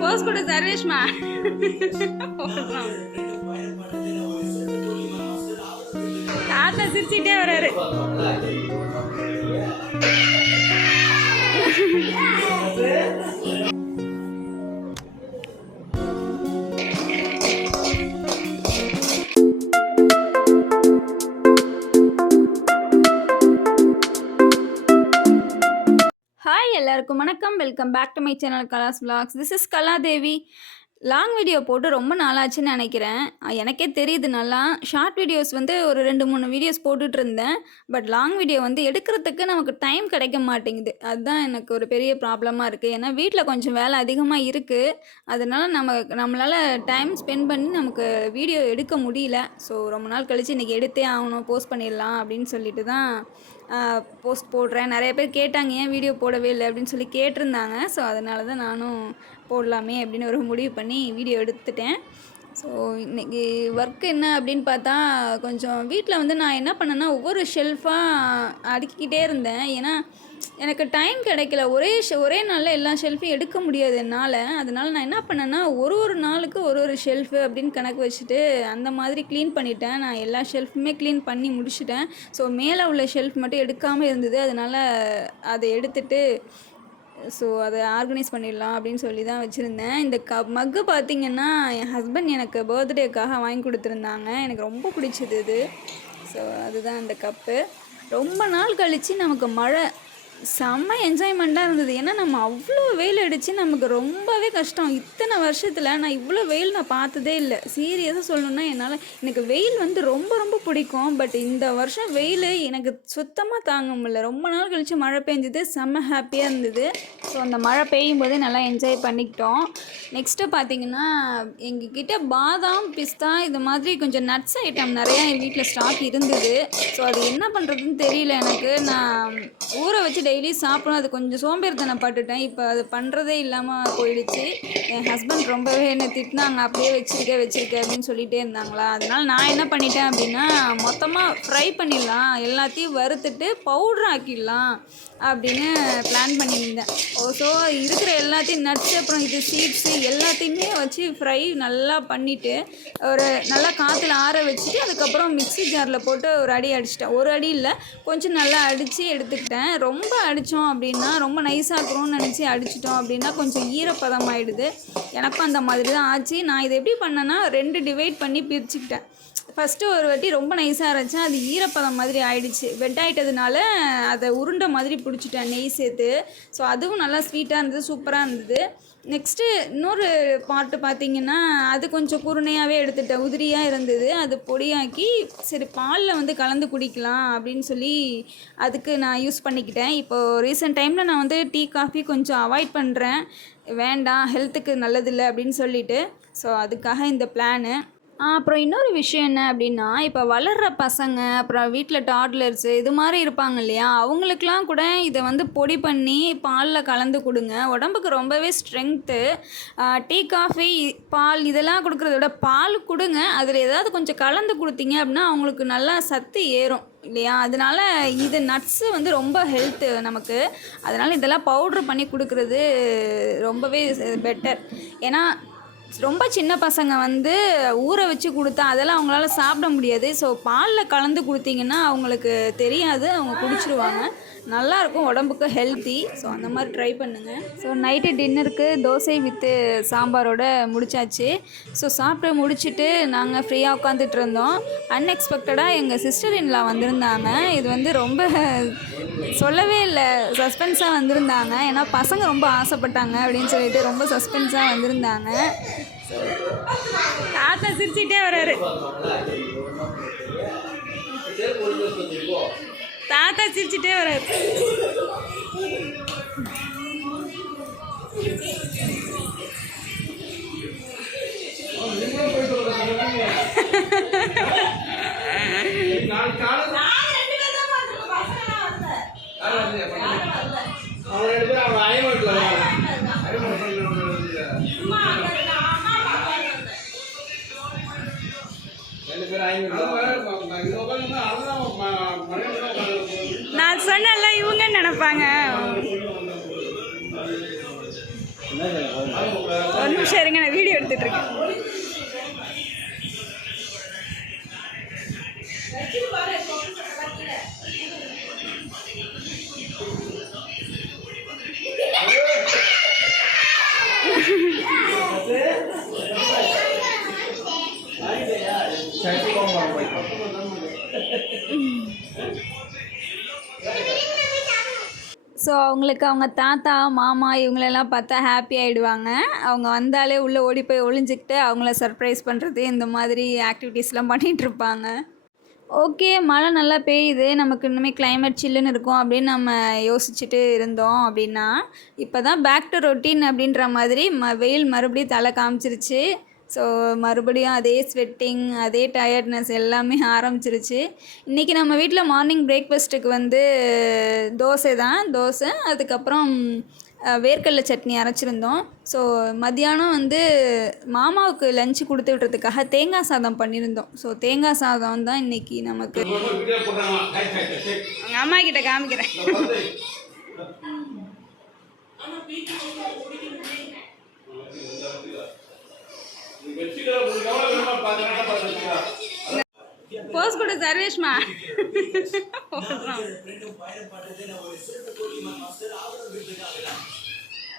போஸ் கொடு சர்வேஷ்மா போடுறோம். தாத்தா சிரிச்சிட்டே வர்றாரு ஹாய் எல்லாருக்கும் வணக்கம். Welcome back to my channel Kala's vlogs. This is Kaladevi long video போட்டு ரொம்ப நாளாச்சுன்னு நினைக்கிறேன். எனக்கே தெரியுது நல்லா. ஷார்ட் வீடியோஸ் வந்து ஒரு ரெண்டு மூணு வீடியோஸ் போட்டுட்டு இருந்தேன். பட் லாங் வீடியோ வந்து எடுக்கிறதுக்கு நமக்கு டைம் கிடைக்க மாட்டேங்குது. அதுதான் எனக்கு ஒரு பெரிய ப்ராப்ளமாக இருக்குது ஏன்னா வீட்டில் கொஞ்சம் வேலை அதிகமாக இருக்குது அதனால் நம்ம நம்மளால் டைம் ஸ்பெண்ட் பண்ணி நமக்கு வீடியோ எடுக்க முடியல. ஸோ ரொம்ப நாள் கழித்து இன்றைக்கி எடுத்தே ஆகணும் போஸ்ட் பண்ணிடலாம் அப்படின்னு சொல்லிட்டு தான் போஸ்ட் போடுறேன். நிறைய பேர் கேட்டாங்க ஏன் வீடியோ போடவே இல்லை? அப்படின்னு சொல்லி கேட்டிருந்தாங்க. ஸோ அதனால தான் நானும் போடலாமே அப்படின்னு ஒரு முடிவு பண்ணி வீடியோ எடுத்துட்டேன். ஸோ இன்றைக்கி ஒர்க் என்ன அப்படின்னு பார்த்தா கொஞ்சம் வீட்டில் வந்து நான் என்ன பண்ணேன்னா ஒவ்வொரு ஷெல்ஃபாக அடுக்கிக்கிட்டே இருந்தேன். ஏன்னா எனக்கு டைம் கிடைக்கல. ஒரே ஷெ ஒரே நாளில் எல்லா ஷெல்ஃபையும் எடுக்க முடியாது என்னால். அதனால் நான் என்ன பண்ணேன்னா ஒரு ஒரு நாளுக்கு ஒரு ஒரு ஷெல்ஃபு அப்படின்னு கணக்கு வச்சுட்டு அந்த மாதிரி க்ளீன் பண்ணிட்டேன். நான் எல்லா ஷெல்ஃபுமே க்ளீன் பண்ணி முடிச்சிட்டேன். ஸோ மேலே உள்ள ஷெல்ஃப் மட்டும் எடுக்காமல் இருந்தது. அதனால் அதை எடுத்துகிட்டு ஸோ அதை ஆர்கனைஸ் பண்ணிடலாம் அப்படின்னு சொல்லி தான் வச்சுருந்தேன். இந்த க மக்கு பார்த்தீங்கன்னா என் ஹஸ்பண்ட் எனக்கு பர்த்டேக்காக வாங்கி கொடுத்துருந்தாங்க. எனக்கு ரொம்ப பிடிச்சது இது. ஸோ அதுதான் அந்த கப்பு ரொம்ப நாள் கழித்து நமக்கு மழை செம்ம என்ஜாய்மெண்ட்டாக இருந்தது. ஏன்னா நம்ம அவ்வளோ வெயில் அடித்து நமக்கு ரொம்பவே கஷ்டம். இத்தனை வருஷத்தில் நான் இவ்வளோ வெயில் நான் பார்த்ததே இல்லை. சீரியஸாக சொல்லணுன்னா என்னால் எனக்கு வெயில் வந்து ரொம்ப ரொம்ப பிடிக்கும். பட் இந்த வருஷம் வெயில் எனக்கு சுத்தமாக தாங்க முடியல. ரொம்ப நாள் கழித்து மழை பெஞ்சது. செம்ம ஹாப்பியாக இருந்தது. ஸோ அந்த மழை பெய்யும் போதே நல்லா என்ஜாய் பண்ணிக்கிட்டோம். நெக்ஸ்ட்டு பார்த்தீங்கன்னா எங்ககிட்ட பாதாம் பிஸ்தா இது மாதிரி கொஞ்சம் நட்ஸ் ஐட்டம் நிறையா என் வீட்டில் ஸ்டாக் இருந்தது. ஸோ அது என்ன பண்ணுறதுன்னு தெரியல எனக்கு. நான் ஊற வச்சு டெய்லி சாப்பிடும் அது கொஞ்சம் சோம்பேறித்தனம் பட்டுட்டேன். இப்போ அது பண்ணுறதே இல்லாமல் போயிடுச்சு. என் ஹஸ்பண்ட் ரொம்பவே என்னை திட்டினாங்க. அப்படியே வச்சிருக்க வச்சிருக்க அப்படின்னு சொல்லிகிட்டே இருந்தாங்களா? அதனால் நான் என்ன பண்ணிட்டேன் அப்படின்னா மொத்தமாக ஃப்ரை பண்ணிடலாம். எல்லாத்தையும் வறுத்துட்டு பவுட்ரு ஆக்கிடலாம் அப்படின்னு பிளான் பண்ணியிருந்தேன். ஓ ஸோ இருக்கிற எல்லாத்தையும் நட்ஸ் அப்புறம் இது சீட்ஸு எல்லாத்தையுமே வச்சு ஃப்ரை நல்லா பண்ணிவிட்டு ஒரு நல்லா காற்றுல ஆற வச்சுட்டு அதுக்கப்புறம் மிக்ஸி ஜாரில் போட்டு ஒரு அடி அடிச்சிட்டேன். ஒரு அடி இல்லை கொஞ்சம் நல்லா அடித்து எடுத்துக்கிட்டேன். ரொம்ப அடித்தோம் அப்படின்னா ரொம்ப நைஸாக இருக்கிறோம்னு நினச்சி அடிச்சிட்டோம் அப்படின்னா கொஞ்சம் ஈரப்பதம் ஆகிடுது எனக்கும் அந்த மாதிரி தான் ஆச்சு. நான் இதை எப்படி பண்ணேன்னா ரெண்டு டிவைட் பண்ணி பிரிச்சுக்கிட்டேன். ஃபஸ்ட்டு ஒரு வாட்டி ரொம்ப நைஸாக இருந்துச்சு. அது ஈரப்பதம் மாதிரி ஆயிடுச்சு. வெட் ஆகிட்டதுனால அதை உருண்டை மாதிரி பிடிச்சிட்டேன் நெய் சேர்த்து. ஸோ அதுவும் நல்லா ஸ்வீட்டாக இருந்தது சூப்பராக இருந்தது. நெக்ஸ்ட்டு இன்னொரு பாட்டு பார்த்தீங்கன்னா அது கொஞ்சம் குருணையாகவே எடுத்துட்டேன் உதிரியாக இருந்தது. அது பொடியாக்கி சரி பாலில் வந்து கலந்து குடிக்கலாம் அப்படின்னு சொல்லி அதுக்கு நான் யூஸ் பண்ணிக்கிட்டேன். இப்போது ரீசெண்ட் டைமில் நான் வந்து டீ காஃபி கொஞ்சம் அவாய்ட் பண்ணுறேன் வேண்டாம் ஹெல்த்துக்கு நல்லதில்லை அப்படின்னு சொல்லிட்டு. ஸோ அதுக்காக இந்த பிளானு அப்புறம் இன்னொரு விஷயம் என்ன அப்படின்னா இப்போ வளர்கிற பசங்க அப்புறம் வீட்டில் டாட்லர்ஸு இது மாதிரி இருப்பாங்க இல்லையா? அவங்களுக்குலாம் கூட இதை வந்து பொடி பண்ணி பாலில் கலந்து கொடுங்க. உடம்புக்கு ரொம்பவே ஸ்ட்ரென்த்து டீ காஃபி பால் இதெல்லாம் கொடுக்குறத விட பால் கொடுங்க. அதில் ஏதாவது கொஞ்சம் கலந்து கொடுத்தீங்க அப்படின்னா அவங்களுக்கு நல்லா சத்து ஏறும் இல்லையா? அதனால இது நட்ஸு வந்து ரொம்ப ஹெல்த்து நமக்கு. அதனால் இதெல்லாம் பவுட்ரு பண்ணி கொடுக்குறது ரொம்பவே பெட்டர் ஏன்னா ரொம்ப சின்ன பசங்க வந்து ஊற வச்சு கொடுத்தா அதெல்லாம் அவங்களால சாப்பிட முடியாது. ஸோ பாலில் கலந்து கொடுத்தீங்கன்னா அவங்களுக்கு தெரியாது. அவங்க குடிச்சிருவாங்க. நல்லாயிருக்கும் உடம்புக்கு ஹெல்த்தி ஸோ அந்த மாதிரி ட்ரை பண்ணுங்கள் ஸோ நைட்டு டின்னருக்கு தோசை வித்து சாம்பாரோட முடிச்சாச்சு. ஸோ சாப்பிட்டு முடிச்சுட்டு நாங்கள் ஃப்ரீயாக உட்காந்துட்டு இருந்தோம். அன்எக்ஸ்பெக்டடாக எங்கள் சிஸ்டர் இன்லா வந்திருந்தாங்க. இது வந்து ரொம்ப சொல்லவே இல்லை. சஸ்பென்ஸாக வந்திருந்தாங்க. ஏன்னா பசங்க ரொம்ப ஆசைப்பட்டாங்க அப்படின்னு சொல்லிட்டு ரொம்ப சஸ்பென்ஸாக வந்திருந்தாங்க. தாத்தா சிரிச்சுட்டே வர்றாரு தாத்தா சிரிச்சுட்டே வர்றாரு அவன் ரெண்டு அவன் அவங்க அயல்நாட்டுல நான் சொன்னல இவங்க நினைப்பாங்க? ஒரு நிமிஷம் இருங்க நான் வீடியோ எடுத்துட்டு இருக்கேன். அவங்களுக்கு அவங்க தாத்தா மாமா இவங்களெல்லாம் பார்த்தா ஹாப்பி ஆகிடுவாங்க அவங்க வந்தாலே உள்ளே ஓடி போய் ஒளிஞ்சிக்கிட்டு அவங்கள சர்ப்ரைஸ் பண்ணுறது இந்த மாதிரி ஆக்டிவிட்டீஸ்லாம் பண்ணிகிட்ருப்பாங்க ஓகே மழை நல்லா பெய்யுது. நமக்கு இன்னுமே கிளைமேட் சில்லுன்னு இருக்கும் அப்படின்னு நம்ம யோசிச்சுட்டு இருந்தோம் அப்படின்னா இப்போ தான் பேக் டு ரொட்டீன் அப்படின்ற மாதிரி ம வெயில் மறுபடியும் தலை காமிச்சிருச்சு. ஸோ மறுபடியும் அதே ஸ்வெட்டிங் அதே டயர்ட்னஸ் எல்லாமே ஆரம்பிச்சிருச்சு. இன்றைக்கி நம்ம வீட்டில் மார்னிங் பிரேக்ஃபாஸ்ட்டுக்கு வந்து தோசை தான். தோசை அதுக்கப்புறம் வேர்க்கடலை சட்னி அரைச்சிருந்தோம். ஸோ மத்தியானம் வந்து மாமாவுக்கு லஞ்சு கொடுத்து விட்றதுக்காக தேங்காய் சாதம் பண்ணியிருந்தோம் ஸோ தேங்காய் சாதம் தான் இன்றைக்கி நமக்கு. எங்கள் அம்மா கிட்ட காமிக்கிறேன். போஸ் கூட சர்வேஷ்மா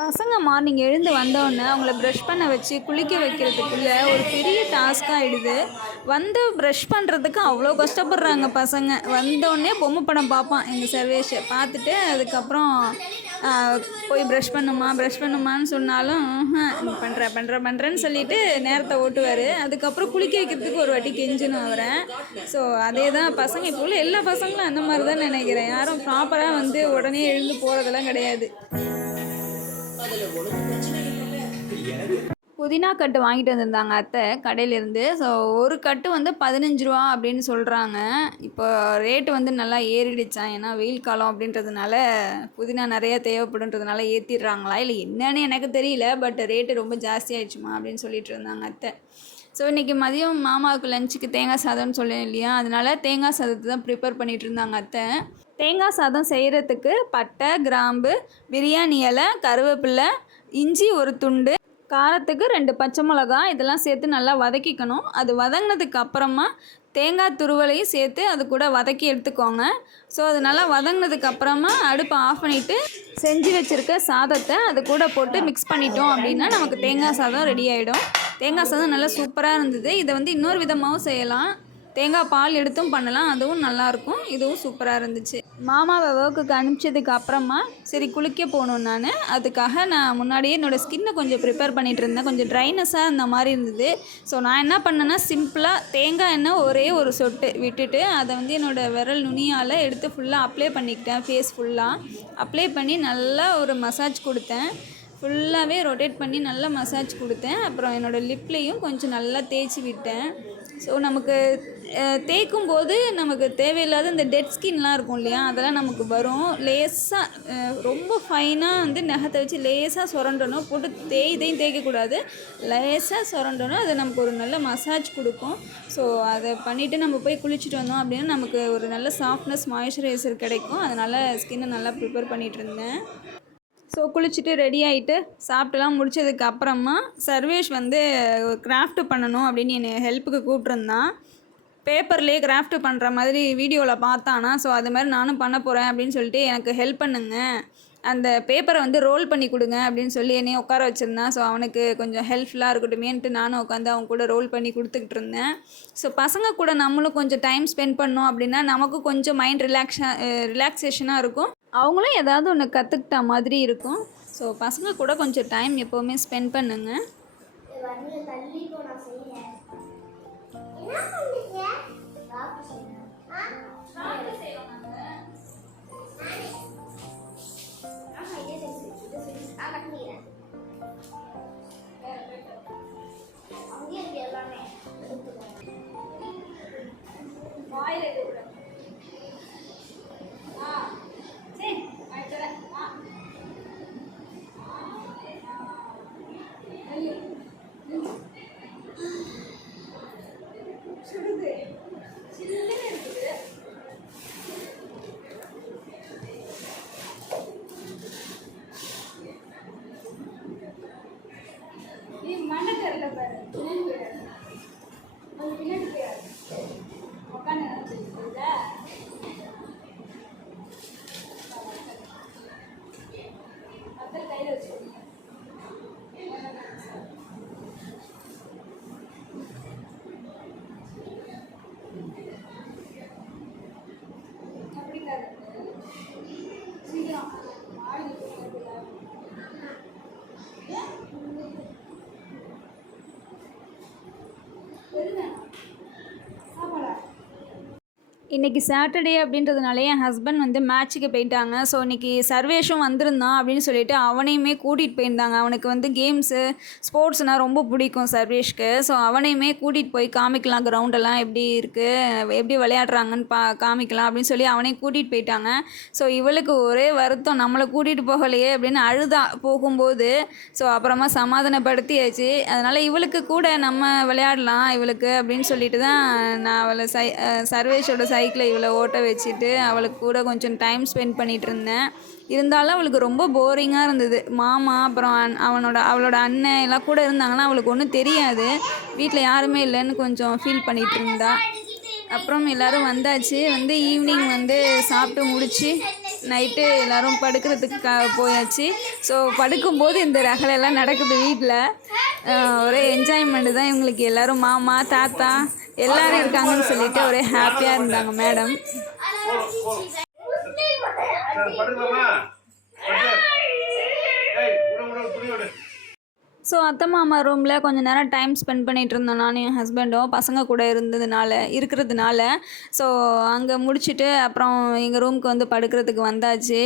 பசங்க மார்னிங் எழுந்து வந்தோடனே அவங்கள ப்ரஷ் பண்ண வச்சு குளிக்க வைக்கிறதுக்குள்ளே ஒரு பெரிய டாஸ்க் ஆகிடுது வந்து ப்ரஷ் பண்ணுறதுக்கு அவ்வளோ கஷ்டப்படுறாங்க பசங்க. வந்தோடனே பொம்மை படம் பார்ப்பான் எங்கள் சர்வேஷை. பார்த்துட்டு அதுக்கப்புறம் போய் ப்ரஷ் பண்ணுமா ப்ரஷ் பண்ணுமான்னு சொன்னாலும் பண்ணுறேன் பண்ணுறேன் பண்ணுறேன்னு சொல்லிட்டு நேரத்தை ஓட்டுவார். அதுக்கப்புறம் குளிக்க வைக்கிறதுக்கு ஒரு வாட்டி கெஞ்சணும் அவரை ஸோ அதே தான் பசங்க இப்போ உள்ள எல்லா பசங்களும் அந்த மாதிரி தான் நினைக்கிறேன். யாரும் ப்ராப்பராக வந்து உடனே எழுந்து போகிறதெல்லாம் கிடையாது. புதினா கட்டு வாங்கிட்டு வந்திருந்தாங்க அத்தை கடையிலேருந்து. ஸோ ஒரு கட்டு வந்து பதினஞ்சு ரூபா அப்படின்னு சொல்கிறாங்க இப்போ ரேட்டு வந்து நல்லா ஏறிடுச்சான் ஏன்னா வெயில் காலம் அப்படின்றதுனால புதினா நிறையா தேவைப்படுன்றதுனால ஏற்றிடுறாங்களா இல்லை என்னன்னு எனக்கு தெரியல. பட் ரேட்டு ரொம்ப ஜாஸ்தி ஆயிடுச்சுமா? அப்படின்னு சொல்லிட்டு இருந்தாங்க அத்தை. ஸோ இன்றைக்கி மதியம் மாமாவுக்கு லஞ்சுக்கு தேங்காய் சாதம்னு சொன்னேன் இல்லையா? அதனால தேங்காய் சாதத்தை தான் ப்ரிப்பேர் பண்ணிகிட்டு இருந்தாங்க அத்தை. தேங்காய் சாதம் செய்கிறதுக்கு பட்டை கிராம்பு பிரியாணி இலை கருவேப்பிலை இஞ்சி ஒரு துண்டு காரத்துக்கு ரெண்டு பச்சை மிளகா இதெல்லாம் சேர்த்து நல்லா வதக்கிக்கணும். அது வதங்கினதுக்கு அப்புறமா தேங்காய் துருவலையும் சேர்த்து அது கூட வதக்கி எடுத்துக்கோங்க. ஸோ அது நல்லா வதங்கினதுக்கு அப்புறமா அடுப்பை ஆஃப் பண்ணிவிட்டு செஞ்சு வச்சுருக்க சாதத்தை அது கூட போட்டு மிக்ஸ் பண்ணிட்டோம் அப்படின்னா நமக்கு தேங்காய் சாதம் ரெடி ஆகிடும் தேங்காய் சாதம் நல்லா சூப்பராக இருந்தது. இதை வந்து இன்னொரு விதமாகவும் செய்யலாம். தேங்காய் பால் எடுத்தும் பண்ணலாம். அதுவும் நல்லாயிருக்கும். இதுவும் சூப்பராக இருந்துச்சு. மாமாவை ஒர்க்குக்கு அனுப்பிச்சதுக்கு அப்புறமா சரி குளிக்க போகணும் நான். அதுக்காக நான் முன்னாடியே என்னோடய ஸ்கின்னை கொஞ்சம் ப்ரிப்பேர் பண்ணிகிட்டு இருந்தேன். கொஞ்சம் ட்ரைனஸாக அந்த மாதிரி இருந்தது. ஸோ நான் என்ன பண்ணேன்னா சிம்பிளாக தேங்காய் எண்ணெய் ஒரே ஒரு சொட்டு விட்டுட்டு அதை வந்து என்னோடய விரல் நுனியால் எடுத்து ஃபுல்லாக அப்ளை பண்ணிக்கிட்டேன். ஃபேஸ் ஃபுல்லாக அப்ளை பண்ணி நல்லா ஒரு மசாஜ் கொடுத்தேன். ஃபுல்லாகவே ரொட்டேட் பண்ணி நல்லா மசாஜ் கொடுத்தேன். அப்புறம் என்னோடய லிப்லேயும் கொஞ்சம் நல்லா தேய்ச்சி விட்டேன். ஸோ நமக்கு தேய்க்கும் போது நமக்கு தேவையில்லாத இந்த டெட் ஸ்கின்லாம் இருக்கும் இல்லையா? அதெல்லாம் நமக்கு வரும். லேசாக ரொம்ப ஃபைனாக வந்து நகத்தை வச்சு லேசாக சுரண்டணும். போட்டு தேய் இதையும் தேய்க்கக்கூடாது. லேசாக சுரண்டணும் அது நமக்கு ஒரு நல்ல மசாஜ் கொடுக்கும். ஸோ அதை பண்ணிவிட்டு நம்ம போய் குளிச்சுட்டு வந்தோம் அப்படின்னா நமக்கு ஒரு நல்ல சாஃப்ட்னஸ் மாய்ஸ்சரைசர் கிடைக்கும். அதனால் ஸ்கின்னை நல்லா ப்ரிப்பேர் பண்ணிகிட்டு இருந்தேன். ஸோ குளிச்சுட்டு ரெடி ஆகிட்டு சாப்பிட்டுலாம் முடிச்சதுக்கு அப்புறமா சர்வேஷ் வந்து கிராஃப்ட் பண்ணணும் அப்படின்னு என்னை ஹெல்ப்புக்கு கூப்பிட்ருந்தான் பேப்பர்லேயே கிராஃப்ட் பண்ணுற மாதிரி வீடியோவில் பார்த்தானா ஸோ அது மாதிரி நானும் பண்ண போகிறேன் அப்படின்னு சொல்லிட்டு எனக்கு ஹெல்ப் பண்ணுங்க. அந்த பேப்பரை வந்து ரோல் பண்ணி கொடுங்க அப்படின்னு சொல்லி என்னையும் உட்கார வச்சுருந்தான் ஸோ அவனுக்கு கொஞ்சம் ஹெல்ப்ஃபுல்லாக இருக்கட்டுமேன்ட்டு நானும் உட்காந்து அவன் கூட ரோல் பண்ணி கொடுத்துக்கிட்டு இருந்தேன். ஸோ பசங்க கூட நம்மளும் கொஞ்சம் டைம் ஸ்பெண்ட் பண்ணோம் அப்படின்னா நமக்கும் கொஞ்சம் மைண்ட் ரிலாக்ஷா ரிலாக்ஸேஷனாக இருக்கும். அவங்களும் ஏதாவது ஒன்று கற்றுக்கிட்ட மாதிரி இருக்கும். ஸோ பசங்க கூட கொஞ்சம் டைம் எப்போவுமே ஸ்பெண்ட் பண்ணுங்க. வந்து தள்ளி போனா செய்யறேன் என்ன இன்றைக்கி சாட்டர்டே அப்படின்றதுனால என் ஹஸ்பண்ட் வந்து மேட்ச்சுக்கு போயிட்டாங்க. ஸோ இன்றைக்கி சர்வேஷும் வந்திருந்தான் அப்படின்னு சொல்லிட்டு அவனையுமே கூட்டிகிட்டு போயிருந்தாங்க. அவனுக்கு வந்து கேம்ஸு ஸ்போர்ட்ஸ்னால் ரொம்ப பிடிக்கும் சர்வேஷ்க்கு. ஸோ அவனையுமே கூட்டிகிட்டு போய் காமிக்கலாம் கிரவுண்டெல்லாம் எப்படி இருக்குது எப்படி விளையாடுறாங்கன்னு பா காமிக்கலாம் அப்படின்னு சொல்லி அவனையும் கூட்டிகிட்டு போயிட்டாங்க. ஸோ இவளுக்கு ஒரே வருத்தம் நம்மளை கூட்டிகிட்டு போகலையே அப்படின்னு அழுதா போகும்போது ஸோ அப்புறமா சமாதானப்படுத்தியாச்சு. அதனால் இவளுக்கு கூட நம்ம விளையாடலாம் இவளுக்கு அப்படின்னு சொல்லிட்டு தான் நான் அவளை சை சர்வேஷோட சைக்கிளை இவ்வளோ ஓட்ட வச்சுட்டு அவளுக்கு கூட கொஞ்சம் டைம் ஸ்பெண்ட் பண்ணிகிட்டு இருந்தேன். இருந்தாலும் அவளுக்கு ரொம்ப போரிங்காக இருந்தது. மாமா அப்புறம் அவனோட அவளோட அண்ணன் எல்லாம் கூட இருந்தாங்கன்னா அவளுக்கு ஒன்றும் தெரியாது. வீட்டில் யாருமே இல்லைன்னு கொஞ்சம் ஃபீல் பண்ணிகிட்டு இருந்தா. அப்புறம் எல்லோரும் வந்தாச்சு. வந்து ஈவினிங் வந்து சாப்பிட்டு முடித்து நைட்டு எல்லோரும் படுக்கிறதுக்கு க போயாச்சு. ஸோ படுக்கும்போது இந்த ரகலையெல்லாம் நடக்குது வீட்டில் ஒரே என்ஜாய்மெண்ட்டு தான் இவங்களுக்கு. எல்லோரும் மாமா தாத்தா எல்லாரும் இருக்காங்கன்னு சொல்லிட்டு ஒரே ஹாப்பியாக இருந்தாங்க மேடம் ஸோ அத்தை மாமா ரூமில் கொஞ்சம் நேரம் டைம் ஸ்பெண்ட் பண்ணிகிட்டு இருந்தோம். நானும் என் ஹஸ்பண்டும் பசங்க கூட இருந்ததுனால இருக்கிறதுனால. ஸோ அங்கே முடிச்சுட்டு அப்புறம் எங்கள் ரூமுக்கு வந்து படுக்கிறதுக்கு வந்தாச்சு.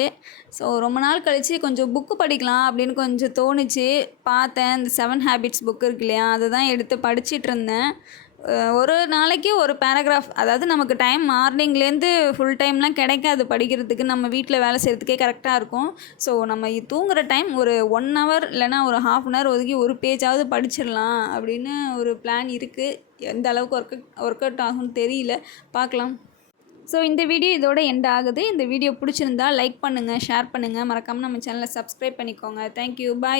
ஸோ ரொம்ப நாள் கழித்து கொஞ்சம் புக்கு படிக்கலாம் அப்படின்னு கொஞ்சம் தோணுச்சு. பார்த்தேன் இந்த செவன் ஹேபிட்ஸ் புக் இருக்கு இல்லையா? அதை தான் எடுத்து படிச்சிட்டு இருந்தேன். ஒரு நாளைக்கு ஒரு பேராகிராஃப் அதாவது நமக்கு டைம் மார்னிங்லேருந்து ஃபுல் டைம்லாம் கிடைக்காது படிக்கிறதுக்கு. நம்ம வீட்டில் வேலை செய்கிறதுக்கே கரெக்டாக இருக்கும். ஸோ நம்ம தூங்குகிற டைம் ஒரு ஒன் ஹவர் இல்லைன்னா ஒரு ஹாஃப் அன் ஹவர் ஒதுக்கி ஒரு பேஜாவது படிச்சிடலாம் அப்படின்னு ஒரு பிளான் இருக்குது எந்த அளவுக்கு ஒர்க் ஒர்க் அவுட் ஆகும்னு தெரியல. பார்க்கலாம். ஸோ இந்த வீடியோ இதோட எண்ட் ஆகுது. இந்த வீடியோ பிடிச்சிருந்தா லைக் பண்ணுங்கள் ஷேர் பண்ணுங்கள் மறக்காமல் நம்ம சேனலை சப்ஸ்கிரைப் பண்ணிக்கோங்க. Thank you bye